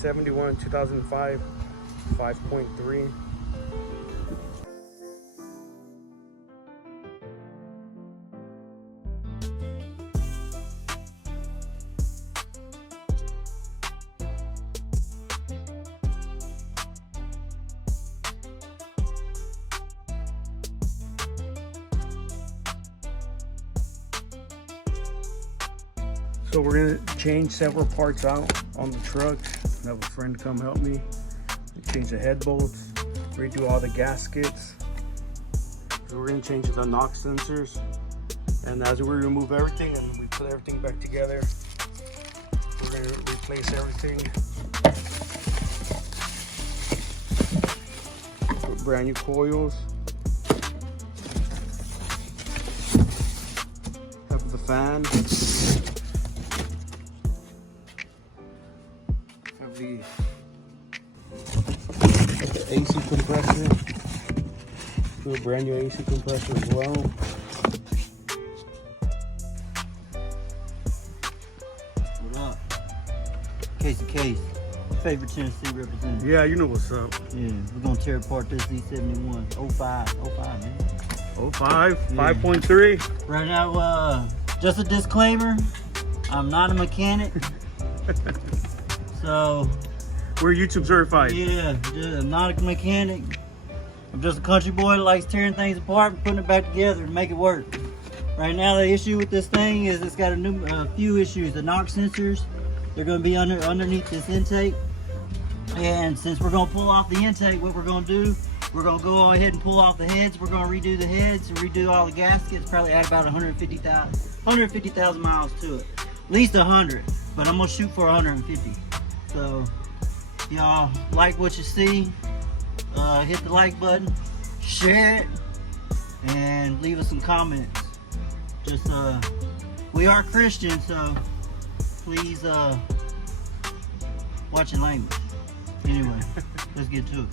Z71 2005 5.3. So we're gonna change several parts out on the truck. I have a friend come help me. Change the head bolts, redo all the gaskets. So we're gonna change the knock sensors. And as we remove everything and we put everything back together, we're gonna replace everything. Put brand new coils. Have the fan. Have the AC compressor. Do a brand new AC compressor as well. What up? Case. Favorite Tennessee representative. Yeah, you know what's up. Yeah, we're gonna tear apart this Z71. 05, man. 05, Yeah. 5.3. Right now, just a disclaimer, I'm not a mechanic. So, We're YouTube certified. yeah, I'm not a mechanic. I'm just a country boy that likes tearing things apart and putting it back together to make it work. Right now, the issue with this thing is it's got a few issues. The knock sensors, they're going to be underneath this intake. And since we're going to pull off the intake, what we're going to do, we're going to go ahead and pull off the heads. We're going to redo the heads, redo all the gaskets, probably add about 150,000 miles to it. At least 100, but I'm going to shoot for 150. So, y'all like what you see, hit the like button, share it, and leave us some comments. Just, we are Christian, so please watch your language. Anyway, let's get to it.